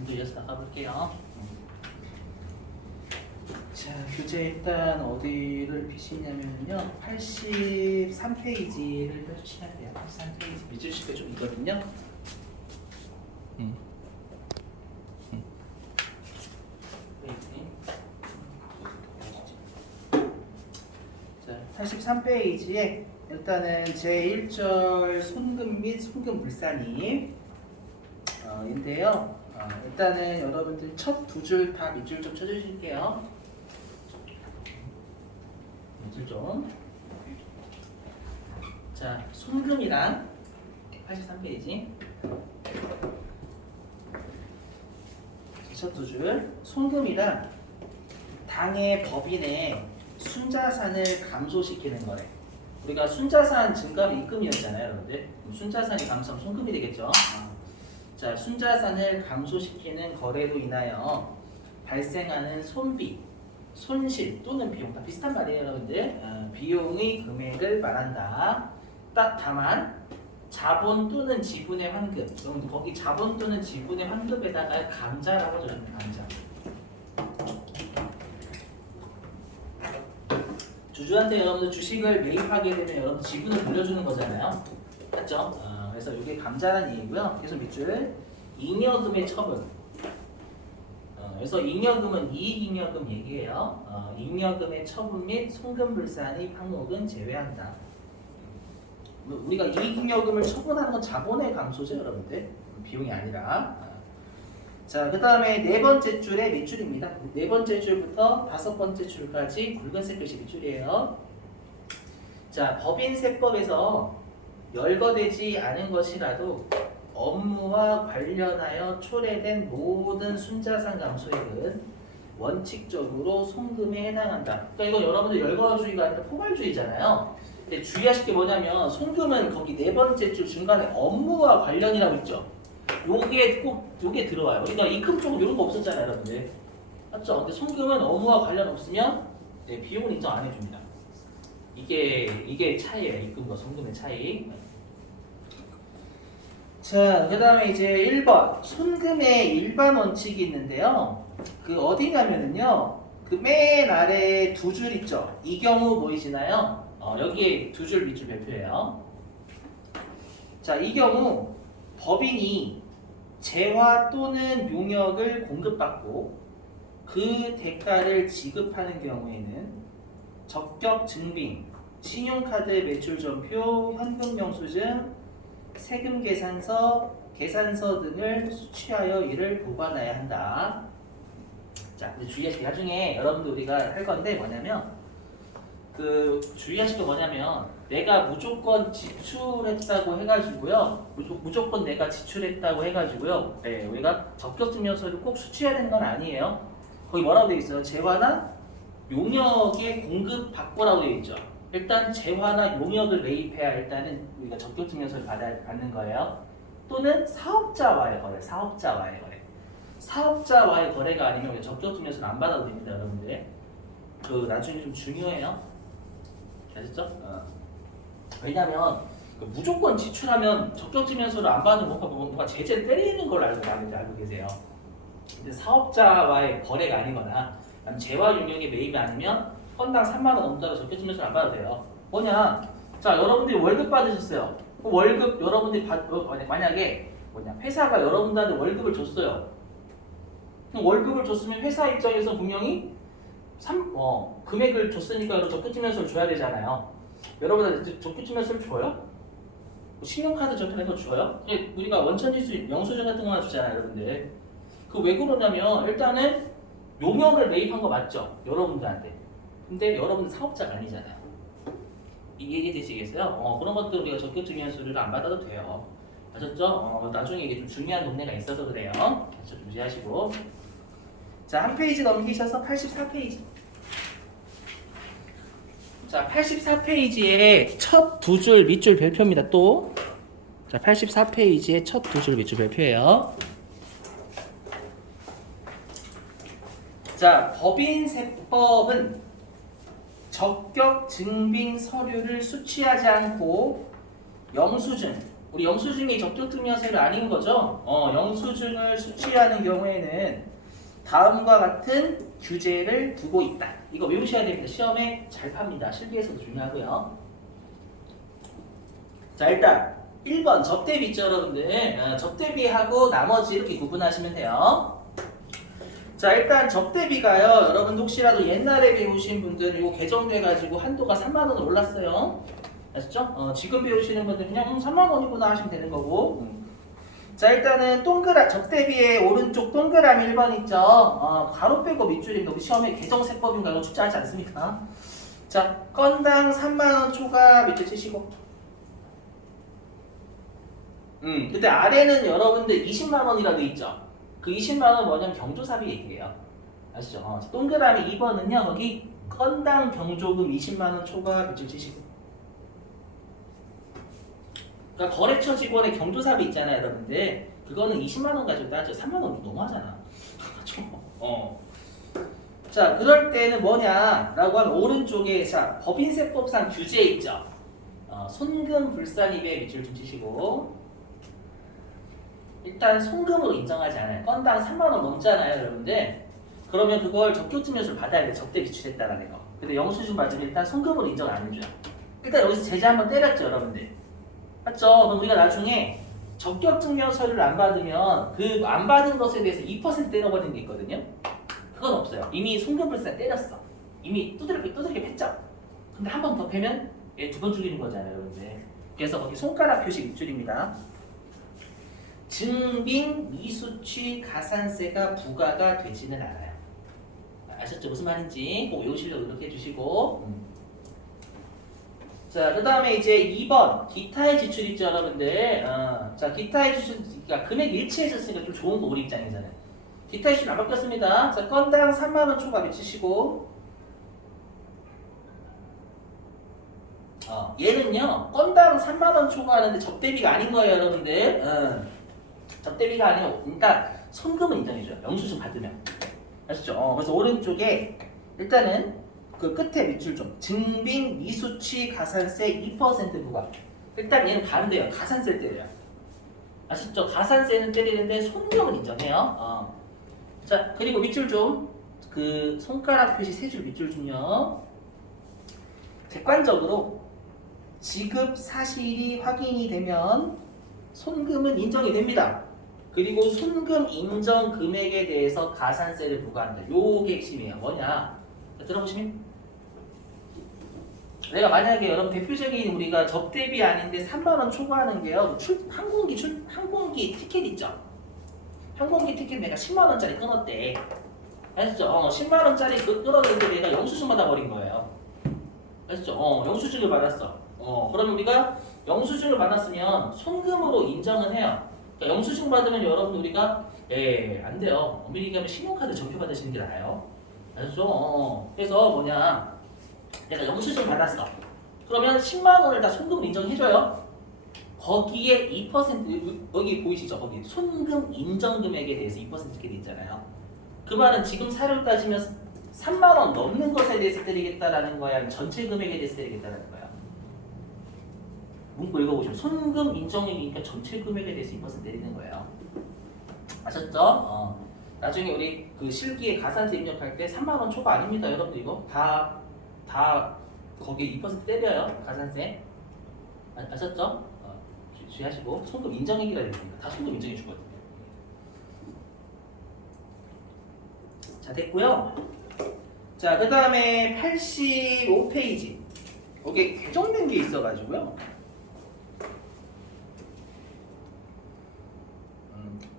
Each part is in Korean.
진도 이어서 나가볼게요. 자, 교재 일단 어디를 펴시냐면요. 83페이지를 펴주시면 돼요. 83페이지 밑줄 칠때 좀 있거든요. 자, 83페이지에 일단은 제1절 손금 및 손금 불산이 인데요. 일단은 여러분들 첫 두 줄 다 밑줄 좀 쳐주실게요. 밑줄 좀. 자, 손금이랑 83페이지. 첫 두 줄. 손금이랑 당의 법인의 순자산을 감소시키는 거래. 우리가 순자산 증가로 입금이었잖아요, 여러분들. 순자산이 감소하면 손금이 되겠죠. 자, 순자산을 감소시키는 거래로 인하여 발생하는 손비, 손실 또는 비용 다 비슷한 말이에요, 여러분들. 비용의 금액을 말한다. 딱 다만 자본 또는 지분의 환급. 여러분들 거기 자본 또는 지분의 환급에다가 감자라고 적습니다. 감자. 주주한테 여러분들 주식을 매입하게 되면 여러분 지분을 물려주는 거잖아요. 맞죠? 그래서 이게 감자라는 얘기고요. 계속 밑줄. 잉여금의 처분. 그래서 잉여금은 이익잉여금 얘기예요. 잉여금의 처분 및 송금불산의 항목은 제외한다. 우리가 이익잉여금을 처분하는 건 자본의 감소죠, 여러분들. 비용이 아니라. 자, 그 다음에 네 번째 줄의 밑줄입니다. 네 번째 줄부터 다섯 번째 줄까지 굵은색 글씨 밑줄이에요. 자, 법인세법에서 열거되지 않은 것이라도 업무와 관련하여 초래된 모든 순자산 감소액은 원칙적으로 송금에 해당한다. 그러니까 이건 여러분들 열거주의가 아니라 포괄주의잖아요. 근데 주의하실 게 뭐냐면 송금은 거기 네 번째 줄 중간에 업무와 관련이라고 있죠. 요게 꼭 요게 들어와요. 그러니까 입금 쪽은 이런 거 없었잖아요, 여러분들. 맞죠? 근데 송금은 업무와 관련 없으면 비용을 인정 안 해줍니다. 이게 차이예요. 입금과 송금의 차이. 자, 그 다음에 이제 1번 손금의 일반 원칙이 있는데요. 그 어디냐면은요, 그 맨 아래 두 줄 있죠. 이 경우 보이시나요? 여기에 두 줄 밑줄 별표예요. 자, 이 경우 법인이 재화 또는 용역을 공급받고 그 대가를 지급하는 경우에는 적격 증빙, 신용카드 매출전표, 현금영수증, 세금 계산서, 계산서 등을 수취하여 이를 보관해야 한다. 자, 근데 주의하실 게 나중에 여러분들 우리가 할 건데 뭐냐면 주의하실 게 뭐냐면 내가 무조건 지출했다고 해가지고요. 무조건 내가 지출했다고 해가지고요. 네, 우리가 적격증명서를 꼭 수취해야 되는 건 아니에요. 거기 뭐라고 되어 있어요? 재화나 용역의 공급받고라고 되어 있죠. 일단 재화나 용역을 매입해야 일단은 우리가 적격증명서를 받는 거예요. 또는 사업자와의 거래, 사업자와의 거래. 사업자와의 거래가 아니면 우리가 적격증명서를 안 받아도 됩니다, 여러분들. 나중에 좀 중요해요. 아셨죠? 왜냐면 무조건 지출하면 적격증명서를 안 받으면 뭔가 제재를 때리는 걸 알고 계세요. 근데 사업자와의 거래가 아니거나 재화 용역에 매입이 아니면 건당 3만 원 넘더라도 적격증명서를 안 받아도 돼요. 뭐냐? 자, 여러분들이 월급 받으셨어요. 월급 여러분들이 만약에 회사가 여러분들한테 월급을 줬어요. 그럼 월급을 줬으면 회사 입장에서 분명히 금액을 줬으니까 여러분 적격증명서를 줘야 되잖아요. 여러분한테 적격증명서를 줘요? 신용카드 전편에서 줘요? 우리가 원천지수 영수증 같은 거 하나 주잖아요, 여러분들. 왜 그러냐면 일단은 용역을 매입한 거 맞죠? 여러분들한테. 근데 여러분들 사업자가 아니잖아요. 이해되시겠어요? 그런 것들 우리가 적격증명서를 안 받아도 돼요. 아셨죠? 나중에 이게 좀 중요한 동네가 있어서 그래요. 그래서 좀 주의하시고. 자, 한 페이지 넘기셔서 84페이지. 자, 84페이지에 첫 두 줄 밑줄 별표입니다. 또. 자, 84페이지에 첫 두 줄 밑줄 별표예요. 자, 법인세법은 적격 증빙 서류를 수취하지 않고 영수증, 우리 영수증이 적격증명서를 아닌 거죠? 영수증을 수취하는 경우에는 다음과 같은 규제를 두고 있다. 이거 외우셔야 됩니다. 시험에 잘 팝니다. 실기에서도 중요하고요. 자, 일단 1번 접대비 있죠, 여러분들. 접대비하고 나머지 이렇게 구분하시면 돼요. 자, 일단 접대비가요. 여러분 혹시라도 옛날에 배우신 분들은 이거 개정돼가지고 한도가 3만 원으로 올랐어요. 아시죠? 지금 배우시는 분들은 그냥 3만 원이구나 하시면 되는 거고. 자, 일단은 접대비의 오른쪽 동그라미 1번 있죠? 가로 빼고 밑줄입니다. 우리 시험에 개정세법인가 이거 출제하지 않습니까? 자, 건당 3만 원 초과 밑줄 치시고. 근데 아래는 여러분들 20만 원이라고 있죠? 그 20만 원 뭐냐면 경조사비 얘기예요. 아시죠? 동그라미 2번은요, 거기 건당 경조금 20만 원 초과 밑줄 치시고. 그러니까 거래처 직원의 경조사비 있잖아요, 여러분들. 그거는 20만 원 가지고 따져. 3만 원 너무하잖아. 자, 그럴 때는 뭐냐라고 하면 오른쪽에 자 법인세법상 규제 있죠. 손금 불산입에 밑줄 좀 치시고. 일단 손금으로 인정하지 않아요. 건당 3만 원 넘잖아요, 여러분들. 그러면 그걸 적격증명서를 받아야 돼. 접대 비출했다라는 거. 근데 영수증 받으면 일단 손금으로 인정 안 해줘요. 일단 여기서 제재 한번 때렸죠, 여러분들. 맞죠? 그럼 우리가 나중에 적격증명서를 안 받으면 그 안 받은 것에 대해서 2% 때려버리는 게 있거든요. 그건 없어요. 이미 손금불산 때렸어. 이미 두드럽게 팼죠. 근데 한 번 더 패면 얘 2번 죽이는 거잖아요, 여러분들. 그래서 거기 손가락 표시 밑줄입니다. 증빙 미수취 가산세가 부과가 되지는 않아요. 아셨죠? 무슨 말인지 꼭 외우시려고 노력해 주시고. 자, 그 다음에 이제 2번 기타의 지출 있죠, 여러분들. 자, 기타의 지출, 그러니까 금액 일치해졌으니까 좀 좋은 거 우리 입장에서는. 기타의 지출 안 바뀌었습니다. 자, 건당 3만 원 초과 미치시고. 얘는요, 건당 3만 원 초과하는데 접대비가 아닌 거예요, 여러분들. 접대비가 아니고, 그러니까 손금은 인정해줘요. 영수증 받으면. 아시죠? 그래서 오른쪽에 일단은 그 끝에 밑줄 좀 증빙 미수취 가산세 2% 부과. 일단 얘는 반대예요. 가산세 때려요. 아시죠? 가산세는 때리는데 손금은 인정해요. 자, 그리고 밑줄 좀 그 손가락 표시 3줄 밑줄 좀요. 객관적으로 지급 사실이 확인이 되면 손금은 인정이 됩니다. 그리고 손금 인정 금액에 대해서 가산세를 부과한다. 요게 핵심이에요. 뭐냐? 자, 들어보시면 내가 만약에 여러분 대표적인 우리가 접대비 아닌데 3만 원 초과하는 게요. 항공기 티켓 있죠? 항공기 티켓 내가 10만 원짜리 끊었대. 아시죠? 10만 원짜리 끊었는데 내가 영수증 받아버린 거예요. 아시죠? 영수증을 받았어. 그러면 우리가 영수증을 받았으면 손금으로 인정은 해요. 그러니까 영수증 받으면 여러분 우리가 안 돼요. 엄밀히 얘기하면 신용카드 전표 받으시는 게 나아요. 아시죠? 그래서 뭐냐? 내가 영수증 받았어. 그러면 10만 원을 다 손금을 인정해줘요. 거기에 2% 여기 보이시죠? 거기 손금 인정 금액에 대해서 2% 이렇게 돼 있잖아요. 그 말은 지금 사료를 따지면 3만 원 넘는 것에 대해서 때리겠다라는 거야, 아니면 전체 금액에 대해서 때리겠다라는 거야. 문구 읽어보시면 손금 인정이니까 전체 금액에 대해서 2% 때리는 거예요. 아셨죠? 나중에 우리 그 실기에 가산세 입력할 때 3만 원 초과 아닙니다, 여러분들. 이거 다 거기에 2% 때려요, 가산세. 아셨죠? 주의하시고. 손금 인정액이라 됩니다. 다 손금 인정해 주거든요. 자, 됐고요. 자, 그 다음에 85페이지. 여기 개정된 게 있어가지고요.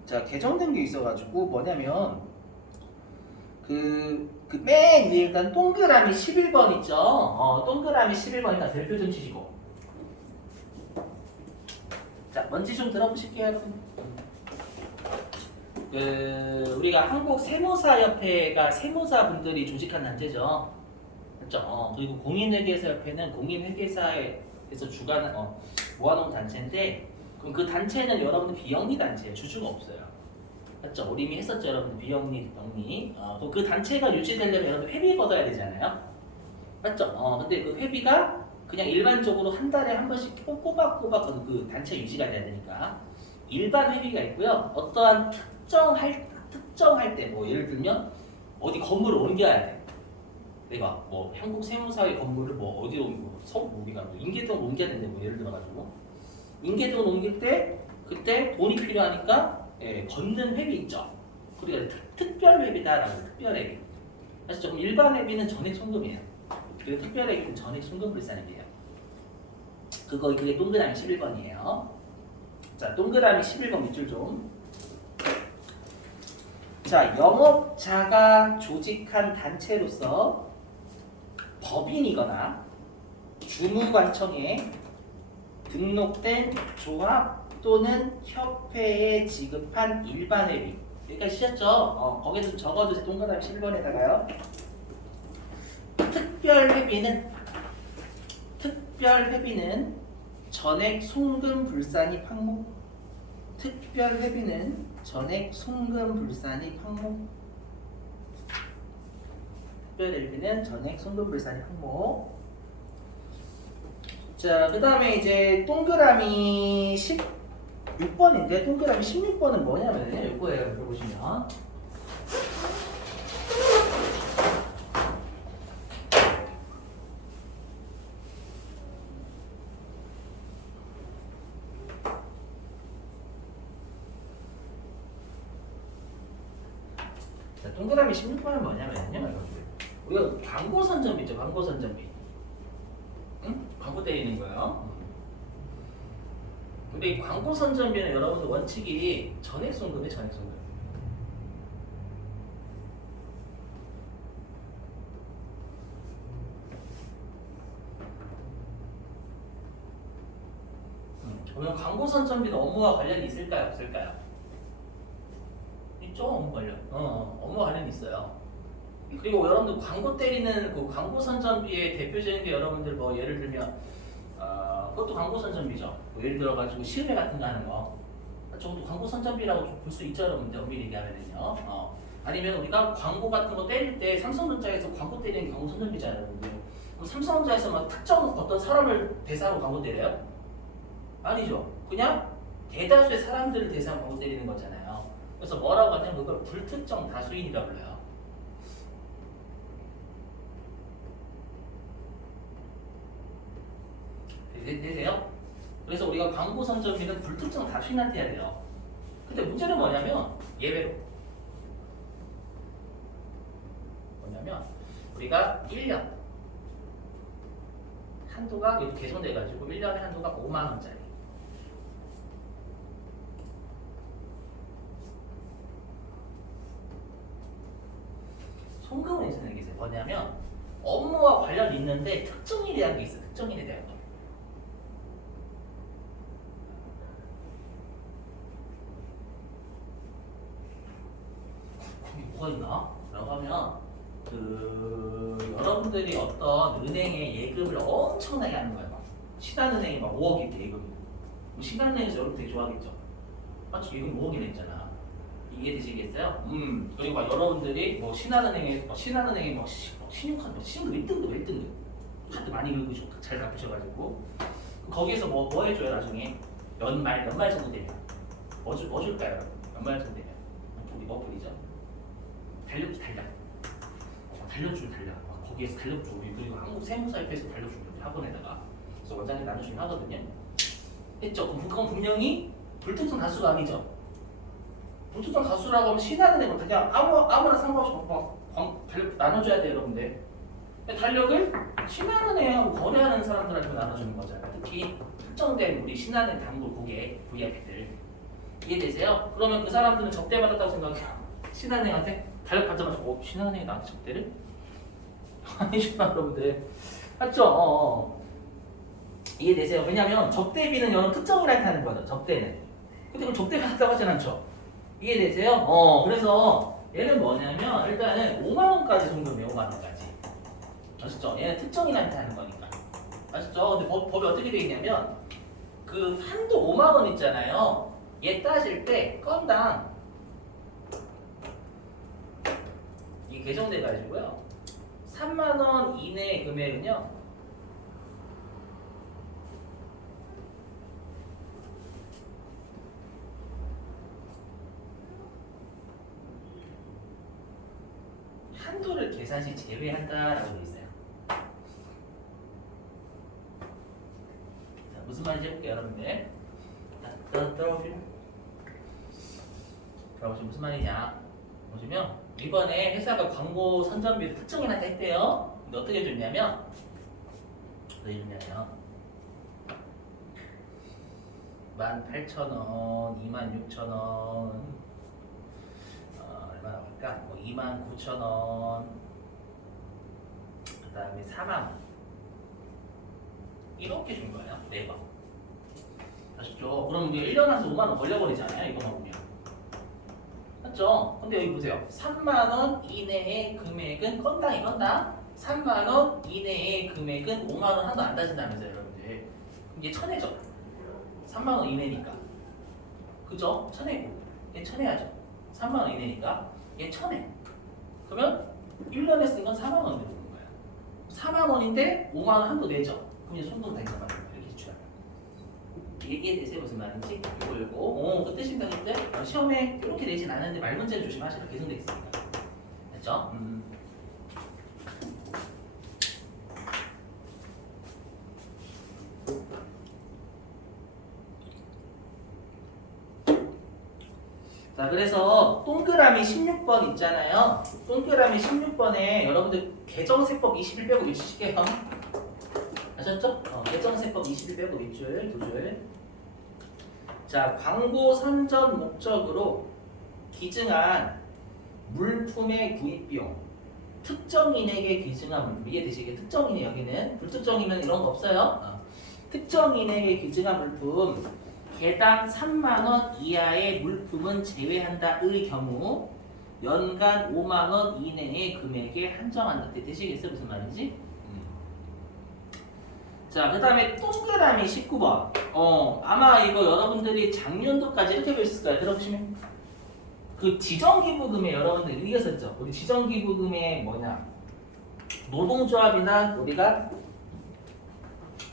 자, 개정된 게 있어가지고 뭐냐면 맨 위에 일단 동그라미 11번 있죠? 동그라미 11번 일단 별표 좀 치시고. 자, 뭔지 좀 들어보실게요, 여러분. 우리가 한국세무사협회가 세무사분들이 조직한 단체죠. 그렇죠? 그리고 공인회계사협회는 공인회계사에서 모아놓은 단체인데, 그럼 그 단체는 여러분들 비영리 단체예요. 주주가 없어요. 맞죠? 우리 이미 했었죠, 여러분. 비영리, 영리. 그 단체가 유지되려면 여러분 회비 걷어야 되잖아요. 맞죠? 근데 그 회비가 그냥 일반적으로 한 달에 한 번씩 꼬박꼬박 그 단체 유지가 돼야 되니까 일반 회비가 있고요. 어떠한 특정할 때 뭐 예를 들면 어디 건물을 옮겨야 돼. 내가 뭐 한국세무사의 건물을 뭐 어디로 우리가 뭐 인계동 옮겨야 되는데 뭐 예를 들어가지고 인계동 옮길 때 그때 돈이 필요하니까 걷는 회비 있죠. 그러니까 특별 회비다라고 특별 회비. 그래서 조금 일반 회비는 전액 송금이에요. 그리고 특별 회비는 전액 송금 불산입니다. 그게 동그라미 11번이에요. 자, 동그라미 11번 밑줄 좀. 자, 영업자가 조직한 단체로서 법인이거나 주무관청에 등록된 조합 또는 협회에 지급한 일반 회비. 여기까지 시셨죠? 거기서 적어두세요. 동그라미 11번에다가요. 특별 회비는 전액 송금 불산입 항목. 특별 회비는 전액 송금 불산입 항목. 특별 회비는 전액 송금 불산입 항목. 자, 그 다음에 이제 동그라미 16번인데 동그라미 16번은 뭐냐면요. 이거예요. 여기 보시면. 자, 동그라미 16번은 뭐냐면요. 우리가 광고 선점비 있죠. 광고 선점비. 응? 광고 때리는 거예요. 근데 이 광고 선점비는 여러분들 원칙이 전액 송금이 전액 송금. 그러면 광고 선점비는 업무와 관련이 있을까요? 없을까요? 있죠. 업무 관련. 업무 관련이 있어요. 그리고 여러분들 광고 때리는 그 광고 선점비의 대표적인 게 여러분들 뭐 예를 들면 그것도 광고 선점비죠. 뭐 예를 들어가지고 시음회 같은 거 하는 거. 저것도 광고 선점비라고 볼 수 있죠, 여러분들. 엄밀히 얘기하면은요. 아니면 우리가 광고 같은 거 때릴 때 삼성전자에서 광고 때리는 게 광고 선점비잖아요, 여러분들. 그럼 삼성전자에서 막 특정 어떤 사람을 대상으로 광고 때려요? 아니죠. 그냥 대다수의 사람들을 대상으로 광고 때리는 거잖아요. 그래서 뭐라고 하냐면 그걸 불특정 다수인이라고 불러요. 되세요? 그래서 우리가 광고 선점비는 불특정 다수인한테 해야 돼요. 근데 문제는 뭐냐면 예외로 뭐냐면 우리가 1년 한도가 이렇게 개선돼가지고 1년에 한도가 5만 원짜리. 송금은 있는 게 있어요. 뭐냐면 업무와 관련이 있는데 특정일에 대한 게 있어요. 특정일에 대한 거. 거기 뭐가 있나? 라고 하면 여러분들이 어떤 은행에 예금을 엄청나게 하는 거예요. 막 신한은행이 막 5억이 예금. 신한은행에서 여러분 되게 좋아하겠죠. 맞죠? 예금 5억이나 있잖아. 이해되시겠어요? 그리고 막 여러분들이 뭐 신한은행에 뭐 신용카드 신용도 1등급 카드 많이 긁으시고 잘 갚으셔가지고 거기에서 뭐 해줘요 나중에 연말 정도 되면 뭐 줄까요? 연말 정도 되면 우리 뭐 뿌리죠? 달력 거기에서 달력주 우리 그리고 한국 세무사협회에서 달력주 학원에다가 그래서 원장님 나눠주긴 하거든요. 했죠? 그건 분명히 불특정 다수가 아니죠. 불특정 다수라고 하면 신한은행은 그냥 아무나 상관없이 달력 나눠줘야 돼요, 여러분들. 달력을 신한은행하고 거래하는 사람들한테 나눠주는 거잖아요. 특히 특정된 우리 신한은행 단골 고객 VIP들 이해되세요? 그러면 그 사람들은 적대받았다고 생각해요. 신한은행한테 달력 받자마자 신한은행이 나한테 적대를? 아니죠, 여러분들. 맞죠? 이해되세요? 왜냐면 적대비는 여러 특정인한테 하는 거죠. 적대는. 근데 그걸 적대받았다고 하진 않죠. 이해되세요? 그래서 얘는 뭐냐면 일단은 5만 원까지 송금해요. 5만 원까지. 아시죠? 얘는 특정인한테 하는 거니까. 아시죠? 근데 법이 어떻게 되어 있냐면 그 한도 5만 원 있잖아요. 얘 따질 때 건당 이 개정돼 가지고요. 3만 원 이내의 금액은요. 한도를 계산 시 제외한다라고 되어 있어요. 자, 무슨 말인지 해볼게요, 여러분들. 들어보시면 무슨 말이냐? 보시면 이번에 회사가 광고 선전비를 특정인한테 했대요. 근데 어떻게 줬냐면 18,000원, 26,000원, 얼마나 할까? 뭐 29,000원, 그 다음에 4만원 이렇게 준 거예요. 매번. 아셨죠? 그럼 이게 1년 안에서 5만원 걸려버리잖아요. 이거만 보면. 맞죠? 근데 여기 보세요. 3만원 이내의 금액은 건당 3만원 이내의 금액은 5만원 한도 안 따진다면서요, 여러분들. 이게 1000회죠. 3만원 이내니까. 그죠? 1000회고. 얘 1000회야죠. 3만원 이내니까. 얘 1000회. 그러면 1년에 쓴 건 4만원 되는 거예요. 4만원인데 5만원 한도 내죠. 그럼 이제 손금 다 있단 말이에요. 이렇게 지출하면. 이해되세요? 무슨 말인지? 이거. 그 뜻입니다. 근데 시험에 이렇게 내진 않는데 말 문제는 조심하시라. 계속돼 있으니까. 됐죠? 자, 그래서 동그라미 16번 있잖아요. 동그라미 16번에 여러분들 개정세법 21 빼고 밑줄 칠게요. 아셨죠? 개정세법 21 빼고 밑줄 2줄. 자, 광고 선전 목적으로 기증한 물품의 구입 비용. 특정인에게 기증한 물품. 이해되시게? 특정인이 여기는 불특정이면 이런 거 없어요. 특정인에게 기증한 물품. 개당 3만원 이하의 물품은 제외한다의 경우 연간 5만원 이내의 금액에 한정한다. 되시겠어요? 무슨 말인지? 자, 그 다음에 동그라미 19번. 아마 이거 여러분들이 작년도까지 이렇게 배웠을 거예요. 들어보시면. 그 지정기부금에 여러분들 이겼었죠? 우리 지정기부금에 뭐냐? 노동조합이나 우리가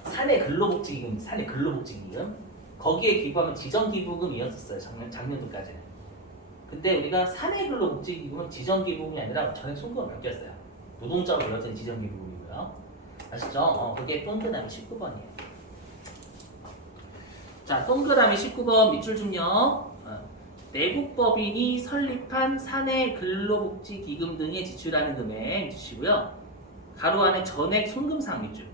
사내 근로복지기금. 거기에 기부하면 지정기부금이었었어요. 작년도까지는. 근데 우리가 사내근로복지기금은 지정기부금이 아니라 전액 송금을 맡겼어요. 노동자가 불러진 지정기부금이고요. 아시죠? 그게 동그라미 19번이에요. 자, 동그라미 19번 밑줄 좀요. 내국법인이 설립한 사내근로복지기금 등에 지출하는 금액 주시고요. 가로 안에 전액 송금사항 밑줄.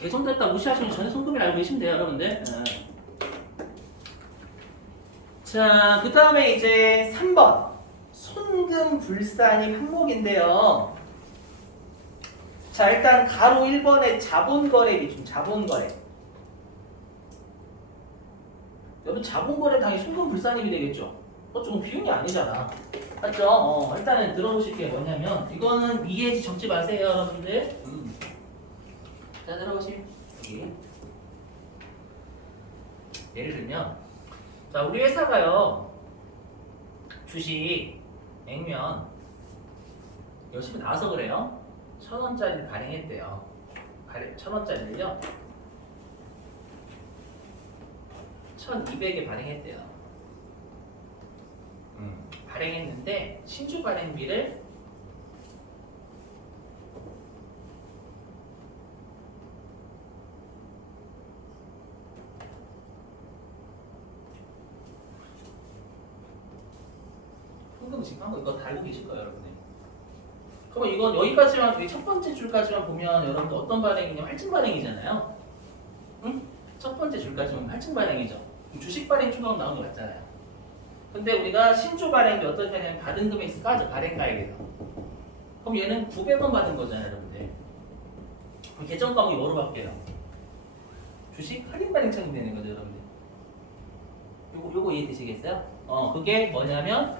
개정됐다 무시하시면 전액 송금을 알고 계시면 돼요, 여러분들. 자, 그 다음에 이제 3번. 손금 불산입 항목인데요. 자, 일단 가로 1번에 자본거래 밑줄, 자본거래. 여러분, 자본거래 당연히 손금 불산입이 되겠죠? 좀 비용이 아니잖아. 맞죠? 일단은 들어보실 게 뭐냐면, 이거는 이해지 적지 마세요, 여러분들. 자, 들어보시면 여기 예를 들면, 자, 우리 회사가요 주식 액면 열심히 나와서 그래요. 1,000원짜리 발행했대요. 1,000원짜리를요 1,200에 발행했대요. 발행했는데 신주 발행비를 현금 지급한 거 이거 다 알고 계실 거예요, 여러분들. 그러면 이건 여기까지만, 첫 번째 줄까지만 보면 여러분들 어떤 발행이냐면 할증 발행이잖아요. 응? 첫 번째 줄까지만 할증 발행이죠. 주식 발행 추가금 나온 거 맞잖아요. 근데 우리가 신주 발행비 어떻게 하냐면 받은 금액 까죠. 발행가액에서. 그럼 얘는 900원 받은 거잖아요, 여러분들. 그럼 계정가액이 뭐로 바뀌어요? 주식 할인 발행 차금 되는 거죠, 여러분들. 요거 이해되시겠어요? 그게 뭐냐면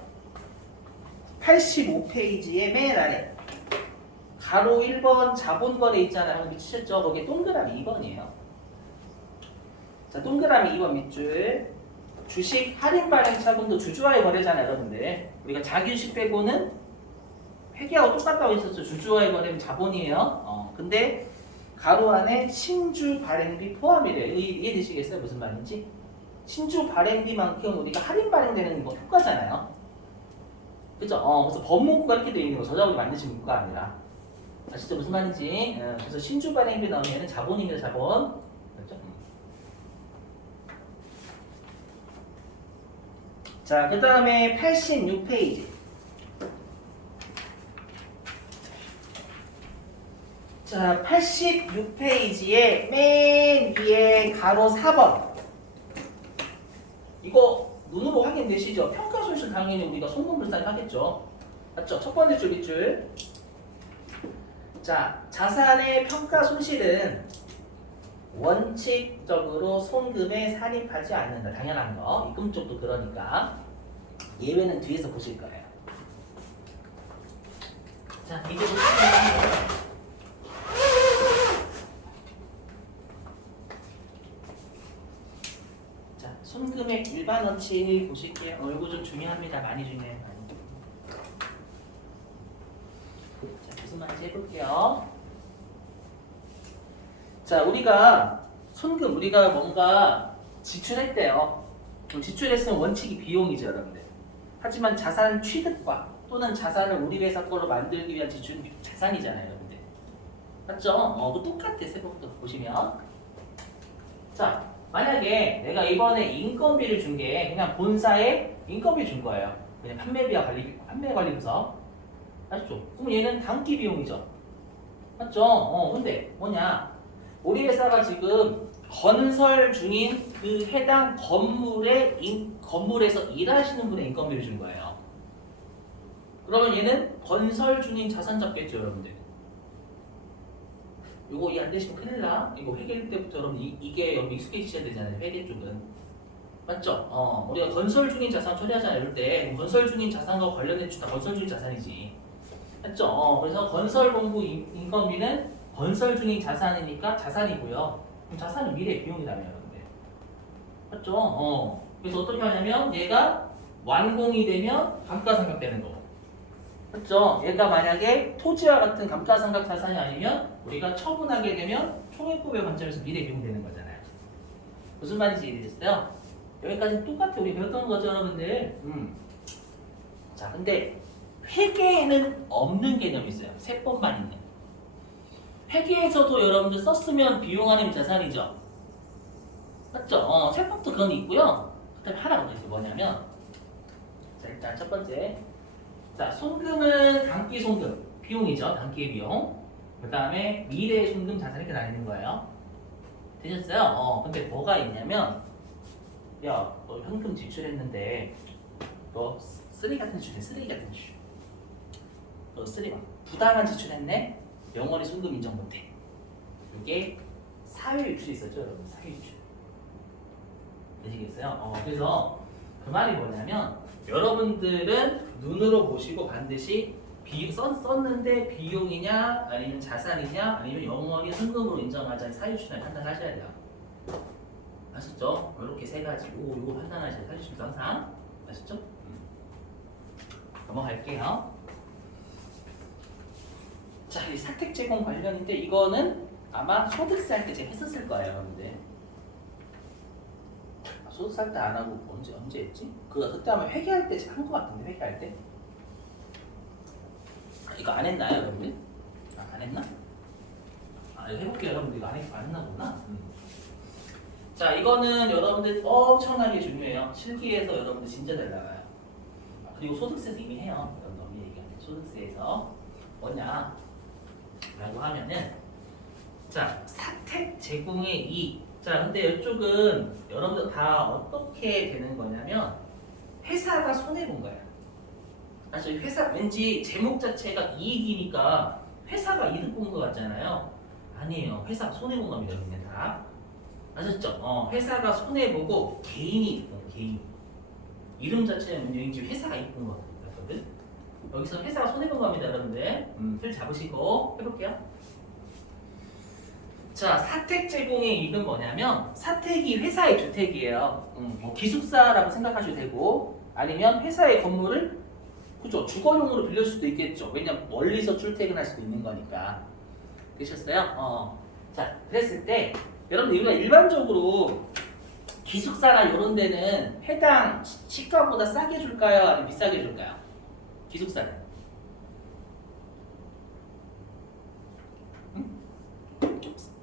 85페이지의 맨 아래 가로 1번 자본거래 있잖아요. 미치셨죠? 거기에 동그라미 2번이에요. 자, 동그라미 2번 밑줄. 주식 할인 발행 차금도 주주와의 거래잖아요, 여러분들. 우리가 자기주식 빼고는 회계하고 똑같다고 했었죠. 주주와의 거래는 자본이에요. 근데 가로 안에 신주 발행비 포함이래요. 이해되시겠어요? 무슨 말인지? 신주 발행비만큼 우리가 할인 발행되는 거 효과잖아요. 그죠? 그래서 법문구가 이렇게 되어 있는 거 저작업이 만드신 문구가 아니라. 아시죠? 무슨 말인지? 그래서 신주 발행비 나오면 얘는 자본입니다. 자본. 그렇죠? 자, 그 다음에 86페이지. 자, 86페이지에 맨 위에 가로 4번. 이거 눈으로 확인되시죠? 평가 손실 당연히 우리가 송금불산 하겠죠. 맞죠? 첫 번째 줄 밑줄. 자, 자산의 평가 손실은 원칙적으로 송금에 산입하지 않는다. 당연한 거. 입금 쪽도 그러니까. 예외는 뒤에서 보실 거예요. 자, 이제 보시면 자, 손금액 일반 원칙 보실게요. 이거 좀 중요합니다. 많이 중요해요. 많이. 자, 무슨 말인지 해볼게요. 자, 우리가 손금 우리가 뭔가 지출했대요. 그럼 지출했으면 원칙이 비용이죠, 여러분들. 하지만 자산 취득과 또는 자산을 우리 회사 거로 만들기 위한 지출은 자산이잖아요, 여러분들. 맞죠? 그 똑같아. 세부부터 보시면. 자, 만약에 내가 이번에 인건비를 준 게 그냥 본사에 인건비 준 거예요. 그냥 판매비와 판매 관리 부서. 아시죠? 그럼 얘는 단기 비용이죠. 맞죠? 근데 뭐냐? 우리 회사가 지금 건설 중인 그 해당 건물에서 일하시는 분의 인건비를 준 거예요. 그러면 얘는 건설 중인 자산 잡겠죠, 여러분들. 요거 이해 안 되시면 큰일 나. 이거 회계 때부터 여러분 이게 여러분 익숙해지셔야 되잖아요, 회계 쪽은. 맞죠? 우리가 건설 중인 자산 처리하잖아요, 이럴 때. 건설 중인 자산과 관련된 다 건설 중인 자산이지. 맞죠? 그래서 건설 공부 인건비는 건설 중인 자산이니까 자산이고요. 그럼 자산은 미래 비용이라며, 여러분들. 맞죠? 그래서 어떻게 하냐면 얘가 완공이 되면 감가상각되는 거고. 맞죠? 얘가 만약에 토지와 같은 감가상각 자산이 아니면 우리가 처분하게 되면 총액부의 관점에서 미래 비용 되는 거잖아요. 무슨 말인지 이해되셨어요? 여기까지 똑같아. 우리 배웠던 거죠, 여러분들. 자, 근데 회계에는 없는 개념이 있어요. 세법만 있는. 회계에서도 여러분들 썼으면 비용 아니면 자산이죠. 맞죠? 세법도 그건 있고요. 그다음에 하나가 더 있어요. 뭐냐면, 자, 일단 첫 번째. 자, 손금은 단기 손금, 비용이죠. 단기의 비용. 그 다음에 미래의 손금, 자산 이렇게 나뉘는 거예요. 되셨어요? 근데 뭐가 있냐면, 야, 너 현금 지출했는데, 너 쓰레기 같은 지출해, 쓰레기 같은 지출. 너 쓰레기 부당한 지출했네? 영원히 손금 인정 못해. 이게 사유유출이 있었죠, 여러분. 사유유출. 되시겠어요? 그래서 그 말이 뭐냐면 여러분들은 눈으로 보시고 반드시 썼는데 비용이냐 아니면 자산이냐 아니면 영원히 현금으로 인정하자 사유유출을 판단하셔야 돼요. 아셨죠? 이렇게 세 가지고 이거 판단하셔야 돼요. 사유유출도 항상. 아셨죠? 넘어갈게요. 자, 이 사택 제공 관련인데 이거는 아마 소득세 할 때 제가 했었을 거예요, 여러분들. 소득세 할 때 안 하고 언제 했지? 그때 아마 회계할 때 한 거 같은데, 회계할 때. 이거 안 했나요, 여러분들? 안 했나? 이거 해볼게요, 여러분들. 이거 안 했나 보구나. 자, 이거는 여러분들 엄청나게 중요해요. 실기에서 여러분들 진짜 잘 나가요. 그리고 소득세도 이미 해요. 여러분 얘기하는 소득세에서 뭐냐? 라고 하면은 자, 사택 제공의 이익. 자, 근데 이쪽은 여러분들 다 어떻게 되는 거냐면 회사가 손해본 거야. 사실 회사 왠지 제목 자체가 이익이니까 회사가 이득 본 거 같잖아요. 아니에요. 회사가 손해본 겁니다. 그냥 다. 아셨죠? 회사가 손해보고 개인이 이득 본 거예요. 개인. 이름 자체는 왠지 회사가 이득 본 거 같거든. 여기서 회사가 손해본 겁니다, 여러분들. 틀 잡으시고 해볼게요. 자, 사택 제공의 이익은 뭐냐면 사택이 회사의 주택이에요. 뭐 기숙사라고 생각하셔도 되고 아니면 회사의 건물을 그죠? 주거용으로 빌릴 수도 있겠죠. 왜냐면 멀리서 출퇴근할 수도 있는 거니까. 되셨어요? 자, 그랬을 때 여러분들 우리가 일반적으로 기숙사나 이런 데는 해당 시가보다 싸게 줄까요? 아니면 비싸게 줄까요? 기숙사는? 응?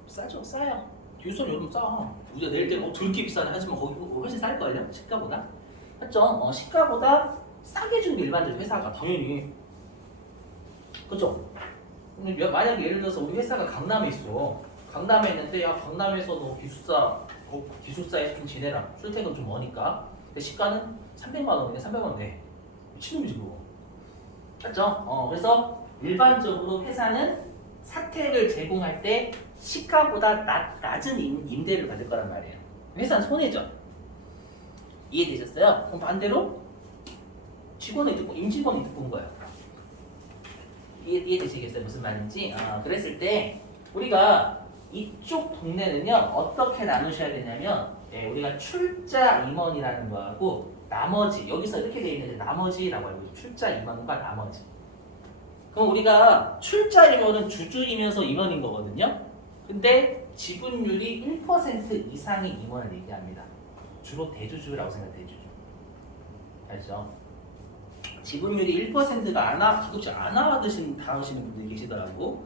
싸죠, 싸요. 기숙사는 요즘 싸. 우리가 내일 때는 그렇게 비싸네 하지만 거기 훨씬 쌀걸요? 시가보다? 맞죠? 시가보다 싸게 주는 게 일반적인 회사가 당연히. 그죠? 근데 만약에 예를 들어서 우리 회사가 강남에 있어. 강남에 있는데 야 강남에서 너 기숙사에서 좀 지내라. 출퇴근 좀 머니까. 근데 시가는 300만 원이네, 300만 원 내. 미친놈이지 그거. 맞죠? 그래서 일반적으로 회사는 사택을 제공할 때 시가보다 낮은 임대를 받을 거란 말이에요. 회사는 손해죠. 이해되셨어요? 그럼 반대로 직원이 듣고 임직원이 듣고 온 거예요. 이해되시겠어요? 무슨 말인지? 그랬을 때 우리가 이쪽 동네는요 어떻게 나누셔야 되냐면 우리가 출자 임원이라는 거하고 나머지 여기서 이렇게 되어 있는데 나머지라고 알고 있어요. 출자 임원과 나머지. 그럼 우리가 출자 임원은 주주이면서 임원인 거거든요. 근데 지분율이 1% 이상의 임원을 얘기합니다. 주로 대주주라고 생각해요. 대주주. 알죠? 지분율이 1%가 가끔씩 안 받으시는 분들이 계시더라고.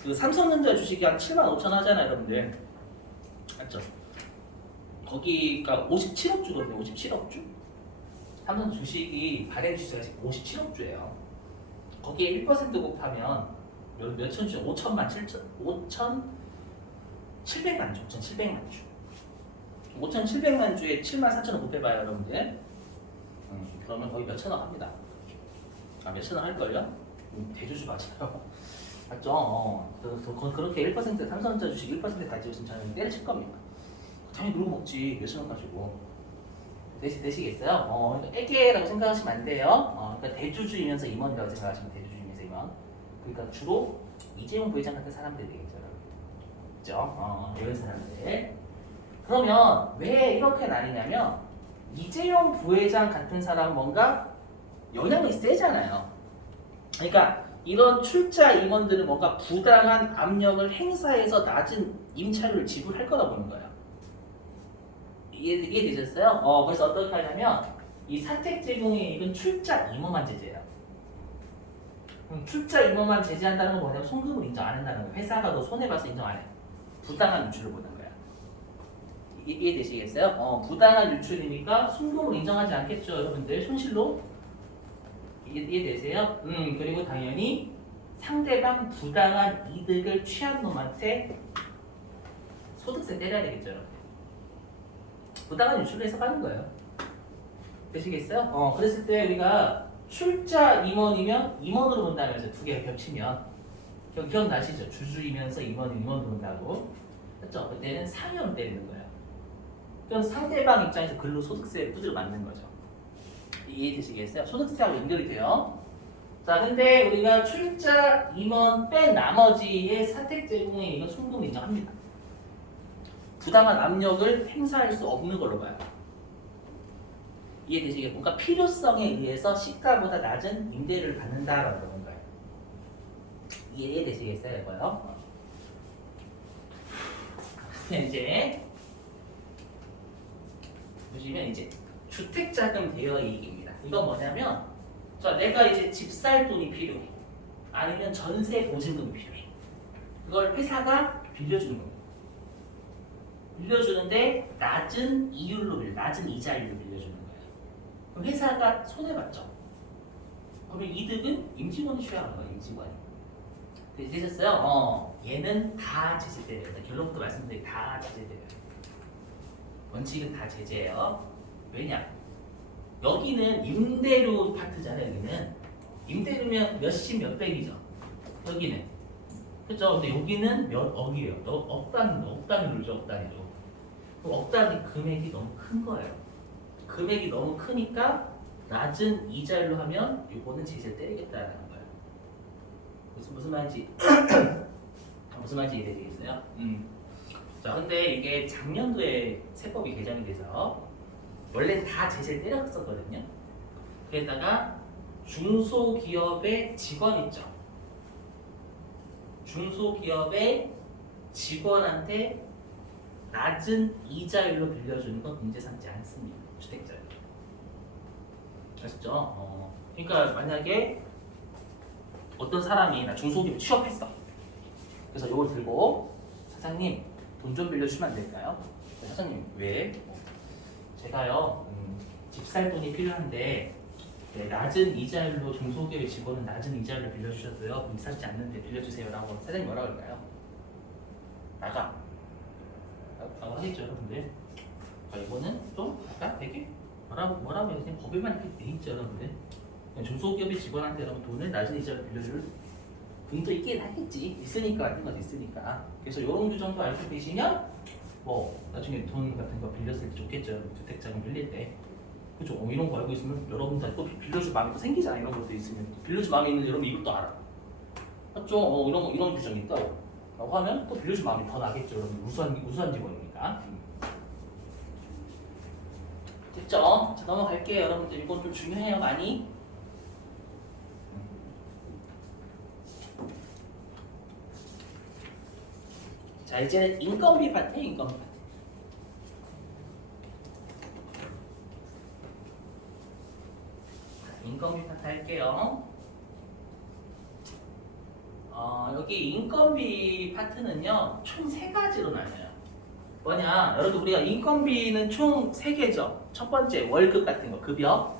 그 삼성전자 주식이 한 7만 5천 하잖아요, 여러분들. 맞죠? 거기가 57억 주거든요. 57억 주. 삼성 주식이 발행 주수가 57억 주예요. 거기에 1% 곱하면 몇천 주? 5,700만 주. 5,700만 주. 5,700만 주에 7만 4천원 곱해봐요, 여러분들. 그러면 거의 몇천억 합니다. 몇천억 할걸요? 대주주 맞아요. 맞죠? 그렇게 1% 삼성전자 주식 1% 가지고 있으면 저는 때려칠 겁니다. 당연히 누르고 먹지. 몇천억 가지고. 되시겠어요? 그러니까 애게라고 생각하시면 안 돼요. 그러니까 대주주이면서 임원이라고 생각하시면 대주주이면서 임원. 그러니까 주로 이재용 부회장 같은 사람들이 되겠죠. 그죠? 이런 사람들. 그러면 왜 이렇게 나뉘냐면 이재용 부회장 같은 사람은 뭔가 영향이 세잖아요. 그러니까 이런 출자 임원들은 뭔가 부당한 압력을 행사해서 낮은 임차료를 지불할 거다 보는 거예요. 이해되셨어요? 그래서 어떻게 하냐면 이 사택 제공에 이건 출자 임원만 제재해요. 출자 임원만 제재한다는 건 뭐냐면 송금을 인정 안 한다는 거예요. 회사가 너 손해봐서 인정 안 해. 부당한 유출을 보는 거야. 이해되시겠어요? 부당한 유출이니까 송금을 인정하지 않겠죠, 여러분들. 손실로 이해되세요? 그리고 당연히 상대방 부당한 이득을 취한 놈한테 소득세 때려야 되겠죠, 여러분. 부당한 유출을 해석하는 거예요. 되시겠어요? 그랬을 때 우리가 출자 임원이면 임원으로 본다면서 두 개가 겹치면 기억나시죠? 주주이면서 임원으로 본다고. 그렇죠? 그때는 상여로 때리는 거예요. 그럼 상대방 입장에서 근로소득세 부지로 맞는 거죠. 이해되시겠어요? 소득세하고 연결이 돼요. 자, 근데 우리가 출자 임원 뺀 나머지의 사택 제공에 이건 송금 인정합니다. 부당한 압력을 행사할 수 없는 걸로 봐요. 이해되시겠어요? 뭔가 필요성에 의해서 시가보다 낮은 임대를 받는다라고 보는 거예요. 이해되시겠어요? 이거요? 이제 보시면 이제 주택자금 대여 이익입니다. 이건 뭐냐면 자, 내가 이제 집 살 돈이 필요해. 아니면 전세 보증금이 필요해. 그걸 회사가 빌려주는 겁니다. 빌려주는데 낮은 이자율로 빌려주는 거예요. 그럼 회사가 손해봤죠. 그러면 이득은 임직원이 취하는 거예요. 임직원이. 되셨어요? 얘는 다 제재돼요. 결론부터 말씀드리면 다 제재돼요. 원칙은 다 제재예요. 왜냐? 여기는 임대료 파트잖아요. 여기는 임대료면 몇십 몇백이죠. 여기는 그렇죠. 근데 여기는 몇 억이에요. 억 단위로 억 단위로. 억 단위 금액이 너무 큰 거예요. 금액이 너무 크니까 낮은 이자율로 하면 이거는 제재를 때리겠다라는 거예요. 무슨 말인지 무슨 말인지 이해되시겠어요? 자, 근데 이게 작년도에 세법이 개정이 돼서 원래 다 제재를 때렸었거든요. 그랬다가 중소기업의 직원 있죠. 중소기업의 직원한테 낮은 이자율로 빌려주는 건 문제 삼지 않습니다. 주택자율. 아시죠? 그러니까 만약에 어떤 사람이 나 중소기업 취업했어. 그래서 이걸 들고 사장님 돈 좀 빌려주시면 안 될까요? 사장님 왜? 제가요 집 살 돈이 필요한데 네, 낮은 이자율로 중소기업의 직원은 낮은 이자율로 빌려주셔도요 비싸지 않는데 빌려주세요라고 사장님 뭐라고 할까요? 나가 라고 하겠죠 여러분들. 이거는 좀 약간 되게 뭐라고 해야 되지? 법에만 이렇게 돼 있죠 여러분들. 중소기업의 직원한테 여러분 돈을 낮은 이자로 빌려줄 분도 있긴 하겠지. 있으니까 같은 것도 있으니까. 그래서 이런 규정도 알고 계시면 뭐 나중에 돈 같은 거 빌렸을 때 좋겠죠. 주택자금 빌릴 때. 그죠? 이런 거 알고 있으면 여러분들 또 빌려줄 마음이 또 생기잖아. 이런 것도 있으면 빌려줄 마음이 있는 여러분 이것도 알아. 맞죠? 이런 규정이 있다고. 라고 하면 또 빌려줄 마음이 더 나겠죠. 여러분 우수한 직원이니까. 됐죠? 자 넘어갈게요. 여러분들 이건 좀 중요해요 많이. 자 이제는 인건비 파트. 인건비 파트 할게요. 여기 인건비 파트는요 총 3가지로 나뉘어요. 뭐냐 여러분 우리가 인건비는 총 3개죠. 첫 번째 월급 같은 거 급여,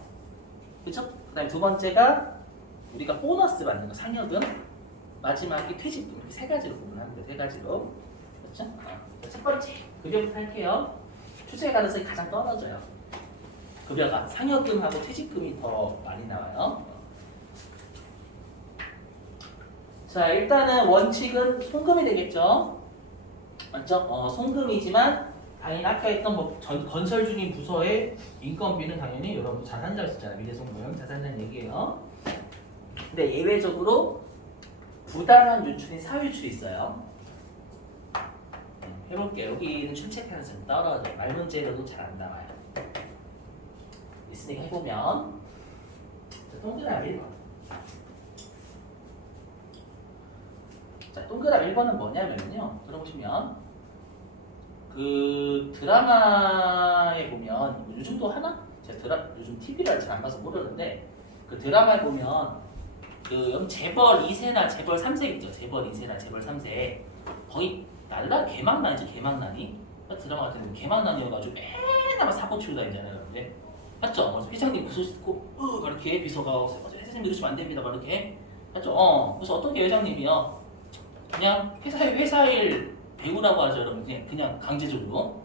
그쵸? 그 다음에 두 번째가 우리가 보너스 받는 거 상여금, 마지막이 퇴직금. 이렇게 3가지로 구분합니다. 3가지로. 그렇죠? 첫 번째 급여부터 할게요. 추세 가능성이 가장 떨어져요. 급여가 상여금하고 퇴직금이 더 많이 나와요. 자 일단은 원칙은 송금이 되겠죠. 맞죠? 송금이지만 당연히 아까 했던 뭐 건설 중인 부서의 인건비는 당연히 여러분 자산자가 있잖아요. 미래송금 자산자는 얘기예요. 근데 예외적으로 부당한 유출인 사유출이 있어요. 해볼게요. 여기는 출첵 가능성이 떨어져. 말 문제로도 잘 안 나와요. 있으니까 해보면 자, 동그라미 1번. 자, 동그라미 1번은 뭐냐면요. 들어보시면 그 드라마에 보면 요즘도 하나? 제가 요즘 TV를 잘 안 봐서 모르는데 그 드라마에 보면 그 재벌 2세나 재벌 3세 있죠. 재벌 2세나 재벌 3세 거의 날라 개망난이죠. 개망난이 드라마 같은 경우 개망난이어가지고 맨날 사고 치고 다니잖아요. 근데 맞죠? 회장님 그 소식 듣고 이렇게 비서가 회장님 이러시면 안 됩니다. 막 이렇게 맞죠? 그래서 어떻게 회장님이요? 그냥 회사일 배우라고 하죠, 여러분. 그냥 강제적으로